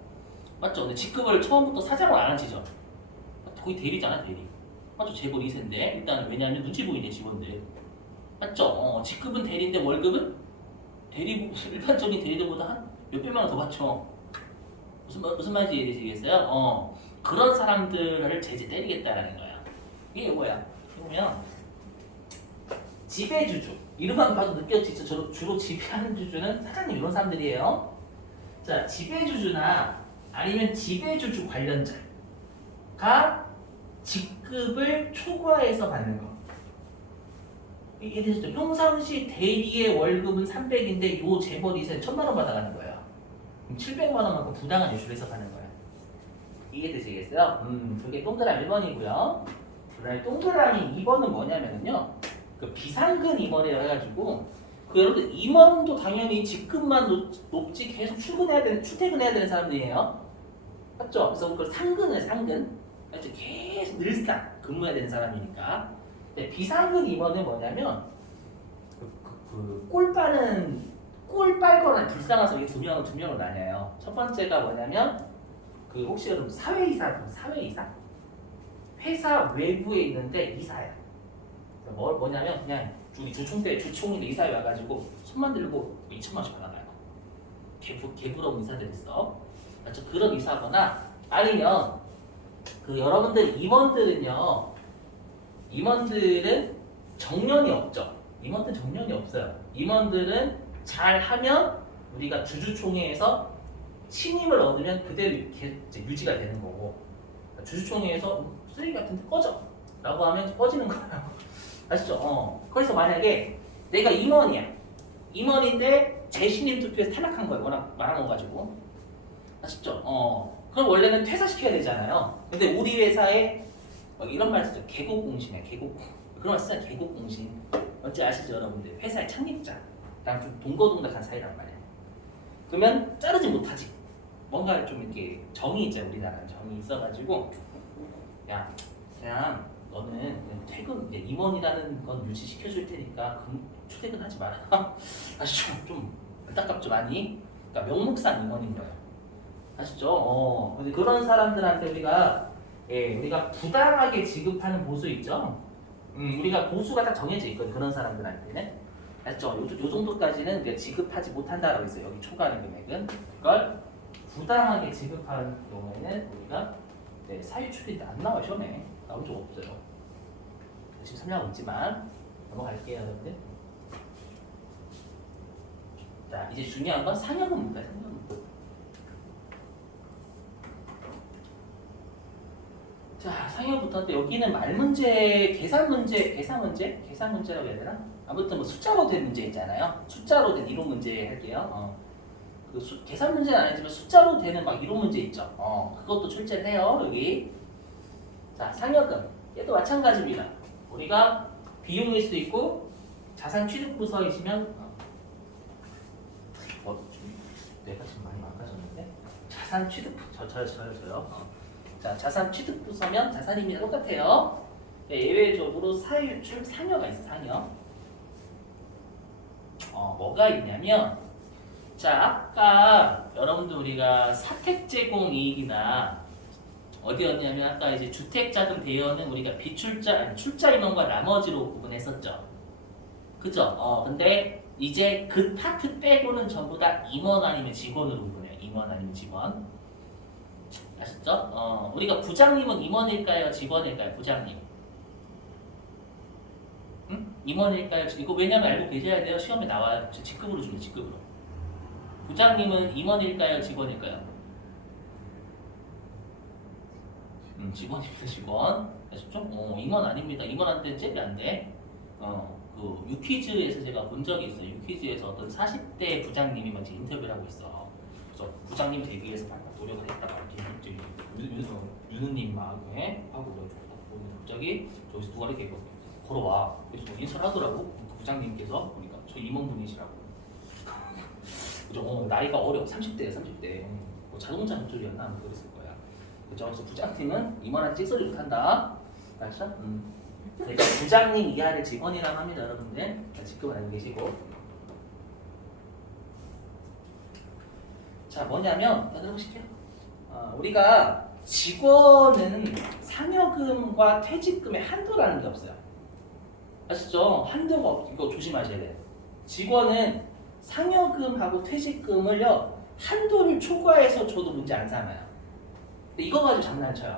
맞죠? 근데 직급을 처음부터 사장으로 안 앉히죠. 거의 대리잖아, 대리. 맞죠? 재벌 2세인데 일단 왜냐하면 눈치 보이네 직원들. 맞죠? 직급은 대리인데 월급은 대리 일반적인 대리들보다 한 몇백만 원 더 받죠. 무슨 말인지 이해되시겠어요? 그런 사람들을 제재 때리겠다라는 거야. 이게 뭐야? 보면 지배주주 이름만 봐도 느껴지죠. 주로 지배하는 주주는 사장님 이런 사람들이에요. 자, 지배주주나 아니면 지배주주 관련자가 직급을 초과해서 받는 거. 이해되셨죠? 평상시 대리의 월급은 300인데 요 재벌 2세는 1000만 원 받아가는 거예요. 그럼 700만 원만큼 부당한 유출해서 가는 거예요. 이해되시겠어요? 그게 동그라미 1번이고요. 그 다음에 동그라미 2번은 뭐냐면요. 그 비상근 임원이라 해가지고 그 여러분들 임원도 당연히 직급만 높지 계속 출퇴근해야 되는 사람들이에요. 맞죠? 그래서 그걸 상근을 상근. 맞죠? 계속 늘상 근무해야 되는 사람이니까. 근데 비상근 임원은 뭐냐면 꼴 빨거나 불쌍해서 이게 두 명으로 나뉘어요. 첫 번째가 뭐냐면 그 혹시 여러분 사회이사 회사 외부에 있는데 이사야. 뭐냐면 그냥 우리 주총인데 이사에 와가지고 손만 들고 2천만 원씩 받아가요. 개부러운 이사들 있어. 맞죠? 그런 이사거나 아니면 그 여러분들 임원들은 정년이 없죠. 임원들은 정년이 없어요. 임원들은 잘하면 우리가 주주총회에서 신임을 얻으면 그대로 이렇게 유지가 되는 거고 주주총회에서 쓰레기 같은 데 꺼져 라고 하면 꺼지는 거예요. 아시죠? 그래서 만약에 내가 임원인데 재신임 투표에서 탈락한 거예요. 워낙 말한 거 가지고. 아시죠? 그럼 원래는 퇴사시켜야 되잖아요. 근데 우리 회사에 이런 말 쓰죠. 계곡공신이야. 계곡. 그런 말 쓰잖아. 계곡공신. 뭔지 아시죠, 여러분들? 회사의 창립자랑 좀 동거동락한 사이란 말이야. 그러면 자르지 못하지. 뭔가 좀 이렇게 정이 있죠. 우리나라는 정이 있어가지고 야, 그냥 너는 그냥 퇴근 이제 임원이라는 건 유지시켜줄 테니까 출퇴근하지 마라. 아시죠? 좀 안타깝죠, 많이. 그러니까 명목상 임원인 거예요. 아시죠? 근데 그런 사람들한테 우리가 부당하게 지급하는 보수 있죠? 우리가 보수가 딱 정해져 있거든, 그런 사람들한테는. 아시죠? 요 정도까지는 이제 지급하지 못한다라고 있어요. 여기 초과하는 금액은. 그걸 부당하게 지급하는 경우에는 우리가 사유출인데 안 나와요, 시험에. 나온 적 없어요. 지금 설명하고 있지만 넘어갈게요, 여러분들. 자, 이제 중요한 건 상여금입니다. 상여금. 자, 상여부터 또 여기는 말문제, 계산 문제라고 해야 되나? 아무튼 뭐 숫자로 된 문제 있잖아요. 숫자로 된 이론 문제 할게요. 계산 문제는 아니지만 숫자로 되는 막 이론 문제 있죠. 그것도 출제를 해요, 여기. 자, 상여금. 얘도 마찬가지입니다. 우리가 비용일 수도 있고 자산 취득 부서이시면 내가 지금 많이 망가졌는데 자산 취득 저요. 자, 자산 취득 부서면 자산입니다. 똑같아요. 예외적으로 사유출 상여가 있어. 상여. 뭐가 있냐면 자, 아까 여러분들 우리가 사택 제공 이익이나 어디였냐면 아까 이제 주택자금 대여는 우리가 출자 인원과 나머지로 구분했었죠. 그죠? 근데 이제 그 파트 빼고는 전부 다 임원 아니면 직원으로 구분해요. 임원 아니면 직원. 아셨죠? 우리가 부장님은 임원일까요? 직원일까요? 부장님. 응? 임원일까요? 이거 왜냐면 알고 계셔야 돼요. 시험에 나와요. 직급으로 주면 직급으로. 부장님은 임원일까요? 직원일까요? 직원입니다. 직원. 아셨죠? 임원 아닙니다. 임원한테는 잽이 안 돼. 그 유퀴즈에서 제가 본 적이 있어요. 유퀴즈에서 어떤 40대 부장님이 막 인터뷰를 하고 있어. 그래서 부장님 되기 위해서 막 노력을 했다고 유느님 마음에 하고 갑자기 저기서 누가 이렇게 걸어와. 그래서 인사를 하더라고. 그 부장님께서 보니까 저 임원분이시라고. 그죠? 나이가 어려. 30대예요. 30대. 자동차 쪽이었나? 아마 그랬을 거야. 그죠? 그래서 부장팀은 임원한테 찍소리 못한다. 알았죠? 그러니까 부장님 이하를 직원이라고 합니다, 여러분들. 직급을 알고 계시고. 자, 뭐냐면 들어보실게요. 우리가 직원은 상여금과 퇴직금의 한도라는 게 없어요. 아시죠? 한도가 없. 이거 조심하셔야 돼요. 직원은 상여금하고 퇴직금을요 한도를 초과해서 줘도 문제 안 삼아요. 근데 이거 가지고 장난쳐요.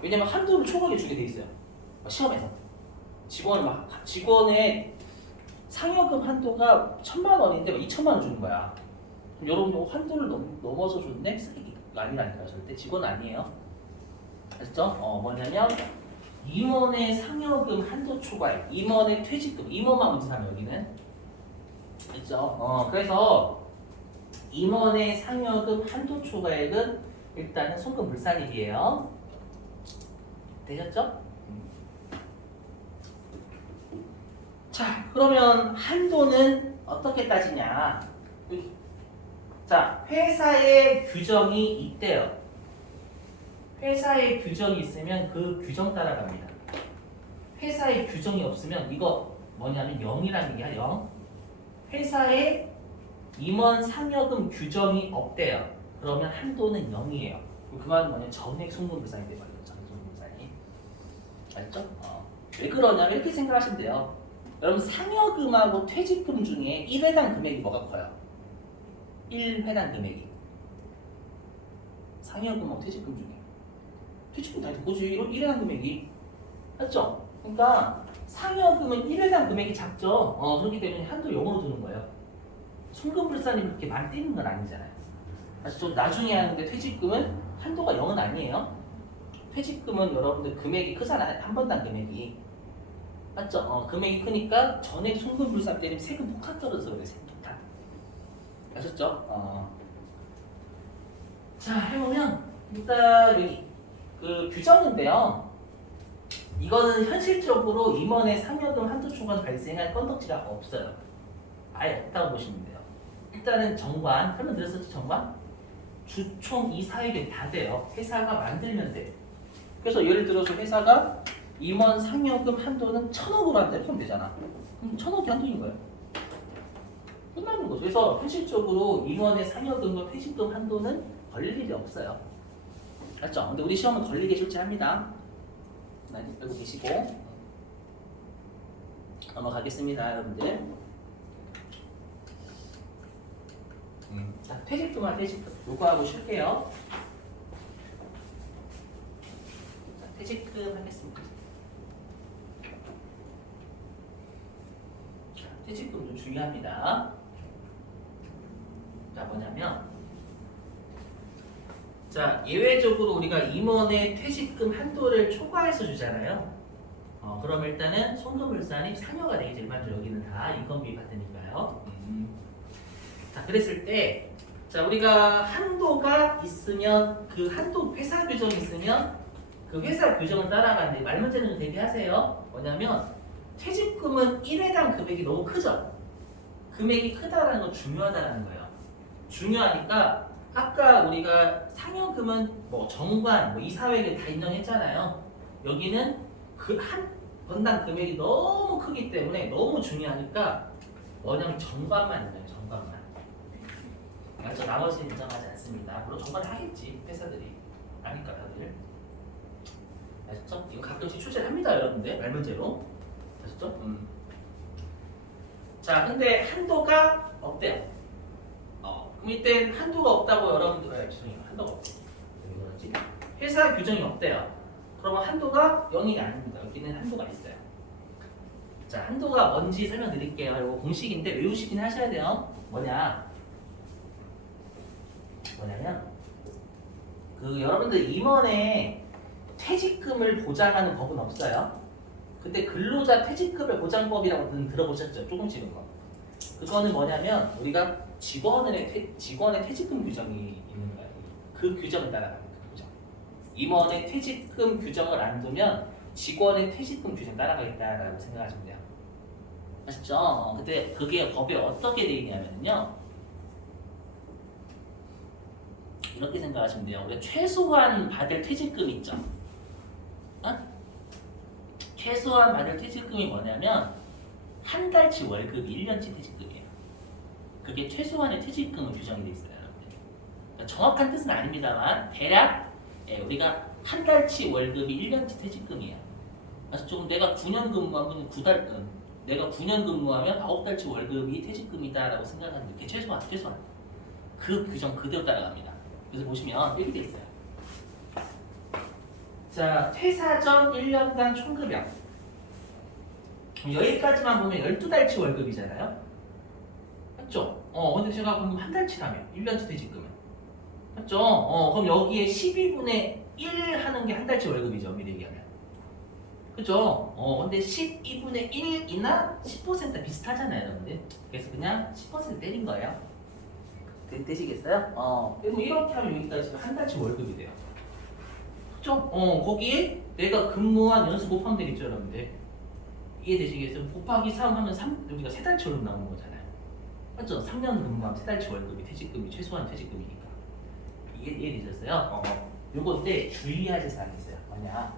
왜냐면 한도를 초과하게 주게 돼 있어요. 시험에서 직원의 상여금 한도가 1,000만 원인데 2,000만 원 주는 거야. 그럼 여러분 한도를 넘어서 줬네? 쓰레기가 아니라니까요. 절대 직원 아니에요. 아시죠? 뭐냐면 임원의 상여금 한도 초과액, 임원의 퇴직금, 임원만 문제 삼아요. 여기는. 있죠. 그래서 임원의 상여금 한도 초과액은 일단은 송금불산익이에요. 되셨죠? 자, 그러면 한도는 어떻게 따지냐? 자, 회사의 규정이 있대요. 회사의 규정이 있으면 그 규정 따라갑니다. 회사의 규정이 없으면 이거 뭐냐면 0이라는 얘기야, 0. 회사에 임원 상여금 규정이 없대요. 그러면 한도는 0이에요. 그 말은 뭐냐면 전액 송금불산이 돼버려요. 전액 송금불산이. 알죠? 왜 그러냐면 이렇게 생각하시면 돼요. 여러분 상여금하고 퇴직금 중에 1회당 금액이 뭐가 커요? 1회당 금액이. 상여금하고 퇴직금 중에. 퇴직금 다 그거지. 1회당 금액이. 맞죠? 그러니까 상여금은 1회당 금액이 작죠. 그렇기 때문에 한도 0으로 두는 거예요. 송금불산이 그렇게 많이 뛰는 건 아니잖아요. 아시죠? 나중에 하는데 퇴직금은 한도가 0은 아니에요. 퇴직금은 여러분들 금액이 크잖아요. 한 번당 금액이. 맞죠? 금액이 크니까 전액 송금불산 때리면 세금 폭탄 떨어져서 그래. 세금 폭탄. 아셨죠? 자, 해보면 일단 여기 그 규정인데요. 이거는 현실적으로 임원의 상여금 한도 초과 발생할 건덕지가 없어요. 아예 없다고 보시면 돼요. 일단은 정관, 설명드렸었죠, 정관? 주총 이사회견이 다 돼요. 회사가 만들면 돼. 그래서 예를 들어서 회사가 임원 상여금 한도는 1,000억으로 한다 이렇게 하면 되잖아. 그럼 1,000억이 한도인 거예요. 끝나는 거죠. 그래서 현실적으로 임원의 상여금과 퇴직금 한도는 걸릴 일이 없어요. 맞죠? 근데 우리 시험은 걸리게 실제합니다. 알고 계시고 넘어가겠습니다, 여러분들. 자, 퇴직금과 퇴직금 요거하고 쉴게요. 자, 퇴직금 하겠습니다. 자, 퇴직금 좀 중요합니다. 자, 뭐냐면 자, 예외적으로 우리가 임원의 퇴직금 한도를 초과해서 주잖아요. 그럼 일단은 송금물산이 상여가 되겠죠. 일반적으로 여기는 다 인건비 받으니까요. 자, 그랬을 때, 자, 우리가 한도가 있으면 그 한도 회사 규정이 있으면 그 회사 규정을 따라가는데 말 문제는 좀 대비하세요. 뭐냐면 퇴직금은 1회당 금액이 너무 크죠. 금액이 크다라는 건 중요하다는 거예요. 중요하니까 아까 우리가 상여금은 뭐 정관, 뭐 이사회계 다 인정했잖아요. 여기는 그 한 건당 금액이 너무 크기 때문에 너무 중요하니까 뭐냐면 정관만 인정해요. 정관만. 그래서 나머지는 인정하지 않습니다. 물론 정관을 하겠지 회사들이 아니까 다들. 아셨죠? 이거 가끔씩 출제를 합니다, 여러분들 말문제로. 아셨죠? 자, 근데 한도가 없대요. 그럼 이때 한도가 없다고 여러분들 죄송해요. 한도가 없대요. 왜 그러지? 회사 규정이 없대요. 그러면 한도가 0이 아닙니다. 여기는 한도가 있어요. 자, 한도가 뭔지 설명드릴게요. 이거 공식인데 외우시긴 하셔야 돼요. 뭐냐면 그 여러분들 임원의 퇴직금을 보장하는 법은 없어요. 근데 근로자 퇴직급여 보장법이라고 들어보셨죠? 조금씩은 거. 그거는 뭐냐면 우리가 직원의 퇴직금 규정이 있는 거예요. 그 규정을 따라갑니다. 그 규정. 임원의 퇴직금 규정을 안 두면 직원의 퇴직금 규정 따라가겠다라고 생각하시면 돼요. 아시죠? 근데 그게 법에 어떻게 되어 있냐면요. 이렇게 생각하시면 돼요. 우리가 최소한 받을 퇴직금 있죠? 최소한 받을 퇴직금이 뭐냐면 한 달치 월급이 1년치 퇴직금이에요. 그게 최소한의 퇴직금은 규정이 되어 있어요. 그러니까 정확한 뜻은 아닙니다만 대략 우리가 한 달치 월급이 1년치 퇴직금이에요. 그래서 좀 내가 9년 근무하면 내가 9년 근무하면 9달치 월급이 퇴직금이다라고 생각하는데 그게 최소한 그 규정 그대로 따라갑니다. 그래서 보시면 이렇게 되어 있어요. 자, 퇴사 전 1년간 총급여. 여기까지만 보면 12달치 월급이잖아요. 맞죠? 근데 제가 그럼 한 달치라며 1년치 퇴직금은. 맞죠? 그럼 여기에 12분의 1 하는 게 한 달치 월급이죠. 미리 얘기하면. 그죠? 근데 12분의 1이나 10% 비슷하잖아요, 여러분들. 그래서 그냥 10% 때린 거예요. 되시겠어요? 그럼 이렇게 하면 여기까지 한 달치 월급이 돼요. 그죠? 거기에 내가 근무한 연수 곱하면 되겠죠, 여러분들. 이해되시겠어요? 곱하기 3 하면 여기가 3달치 월급 나오는 거잖아요. 맞죠? 3년 근무하면 3달치 월급이 퇴직금이 최소한 퇴직금이니까. 이해되셨어요? 요건데 주의하실 사항이 있어요. 뭐냐?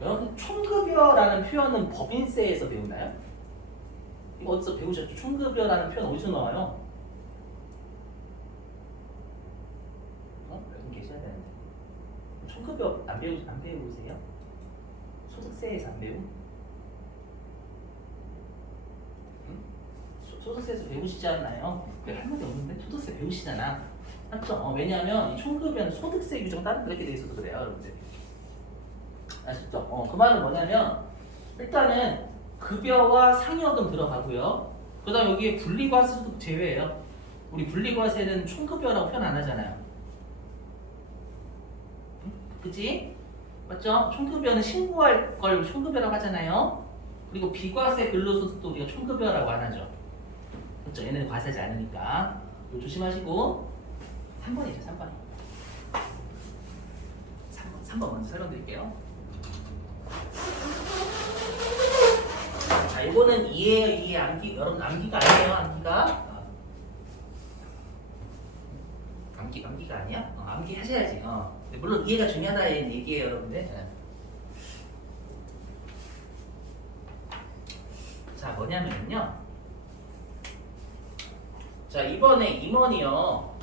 여러분 총급여라는 표현은 법인세에서 배우나요? 이거 어디서 배우셨죠? 총급여라는 표현 어디서 나와요? 여기 계셔야 되는데. 총급여 안 배우세요? 소득세에서 안 배우? 소득세에서 배우시지 않나요? 할 말이 없는데 소득세 배우시잖아. 맞죠? 왜냐하면 이 총급여는 소득세 규정 따로 그렇게 돼 있어서 그래요, 여러분들. 아시죠? 그 말은 뭐냐면 일단은 급여와 상여금 들어가고요. 그다음 여기에 분리과세도 제외해요. 우리 분리과세는 총급여라고 표현 안 하잖아요. 그치? 맞죠? 총급여는 신고할 걸 총급여라고 하잖아요. 그리고 비과세 근로소득도 우리가 총급여라고 안 하죠. 그렇죠? 얘네는 과세하지 않으니까 이거 조심하시고 3번이죠. 3번 먼저 설명드릴게요. 이거는 이해예요, 이해. 암기. 여러분 암기가 아니에요, 암기가. 암기가 아니야? 암기 하셔야지. 물론 이해가 중요하다는 얘기예요, 여러분들. 자, 뭐냐면요. 자, 이번에 임원이요.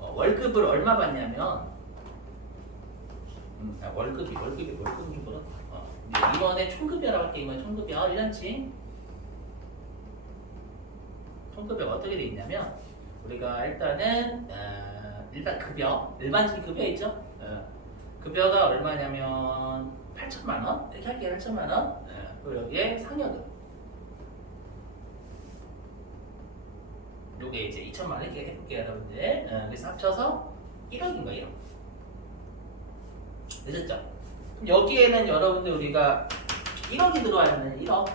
월급을 얼마 받냐면, 월급은 좀 그렇다. 이번에 총급여라고 할게. 이번에 총급여 1년치. 총급여가 어떻게 돼 있냐면, 우리가 일단은 일단 급여, 일반적인 급여 있죠? 급여가 얼마냐면 8천만 원. 이렇게 할게요. 8천만 원. 그리고 여기에 상여금. 요게 이제 2천만 원 이렇게 해볼게요, 여러분들. 그래서 합쳐서 1억인 거예요. 1억. 늦었죠? 그럼 여기에는 여러분들 우리가 1억이 들어와야 되는 1억.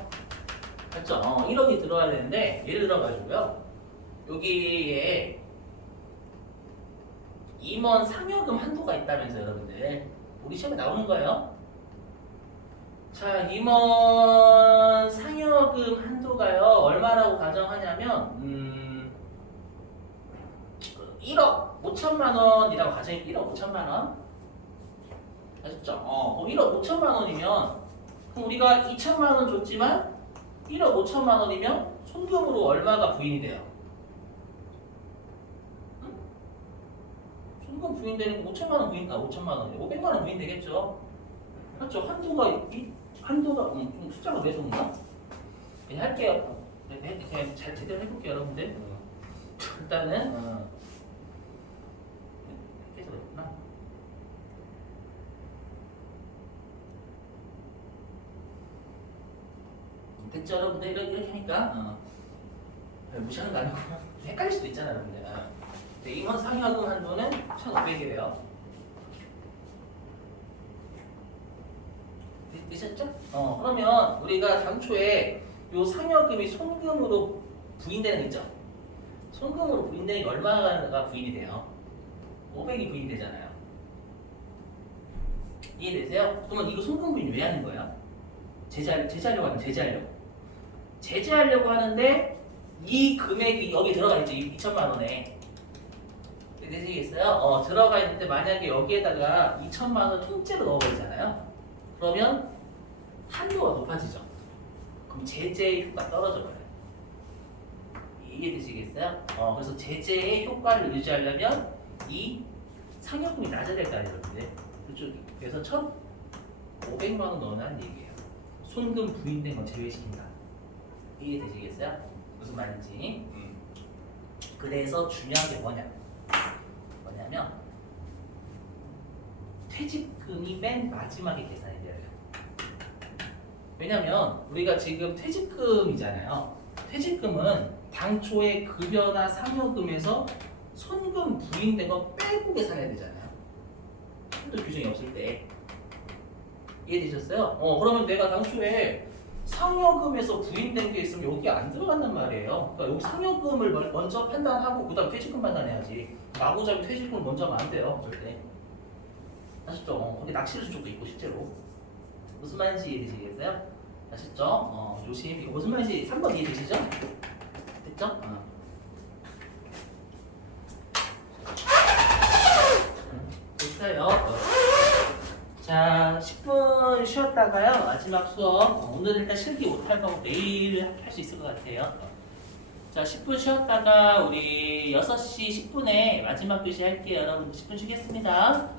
맞죠? 1억이 들어와야 되는데 예를 들어가지고요. 여기에 임원 상여금 한도가 있다면서 여러분들. 우리 시험에 나오는 거예요. 자, 임원 상여금 한도가요. 얼마라고 가정하냐면 1억 5천만 원이라고 가정해. 1억 5천만 원. 아셨죠? 1억 5천만 원이면 그럼 우리가 2천만 원 줬지만 1억 5천만 원이면 손금으로 얼마가 부인이 돼요? 응? 손금 부인되는 거 5천만 원 부인, 5천만 원이 500만 원 부인 되겠죠? 그렇죠? 한도가 좀 숫자가 왜 적나? 그냥 할게요. 그냥 잘 제대로 해볼게요, 여러분들. 일단은 계속 그랬구나. 됐죠, 여러분들? 이렇게 하니까 무시하는 거 아니고 헷갈릴 수도 있잖아요, 여러분들. 임원 상여금 한도는 1,500이래요. 되셨죠? 그러면 우리가 당초에 요 상여금이 손금으로 부인되는 거 있죠? 손금으로 부인되는 게 얼마가 부인이 돼요? 500이 부인이 되잖아요. 이해되세요? 그러면 이거 손금 부인 왜 하는 거야? 제재하려고 하는 제재하려고 하는데 이 금액이 여기 들어가 있죠. 2천만 원에. 되시겠어요? 들어가 있는데 만약에 여기에다가 2천만 원 통째로 넣어버리잖아요. 그러면 한도가 높아지죠. 그럼 제재의 효과가 떨어져 버려요. 이해되시겠어요? 그래서 제재의 효과를 유지하려면 이 상여금이 낮아야 될 거 아니에요, 여러분들. 그래서 1,500만 원 넣어라는 얘기예요. 손금 부인된 건 제외시킨다. 이해되시겠어요? 무슨 말인지. 그래서 중요한 게 뭐냐면 퇴직금이 맨 마지막에 계산이 돼요. 왜냐면 우리가 지금 퇴직금이잖아요. 퇴직금은 당초에 급여나 상여금에서 손금 부인된 거 빼고 계산해야 되잖아요. 한도 규정이 없을 때. 이해되셨어요? 그러면 내가 당초에 상여금에서 부인된 게 있으면 여기 안 들어간단 말이에요. 그러니까 여기 상여금을 먼저 판단하고 그 다음 퇴직금 판단해야지. 마구잡이 퇴직금을 먼저 하면 안 돼요. 절대. 아셨죠? 거기 낚시를 준 적도 있고 실제로. 무슨 말인지 이해되시겠어요? 아셨죠? 조심. 이거 무슨 말인지 3번 이해되시죠? 됐죠? 됐어요. 자, 10분 쉬었다가요. 마지막 수업. 오늘은 일단 실기 못할 거고 내일 할 수 있을 것 같아요. 자, 10분 쉬었다가 우리 6시 10분에 마지막 교시 할게요. 여러분 10분 쉬겠습니다.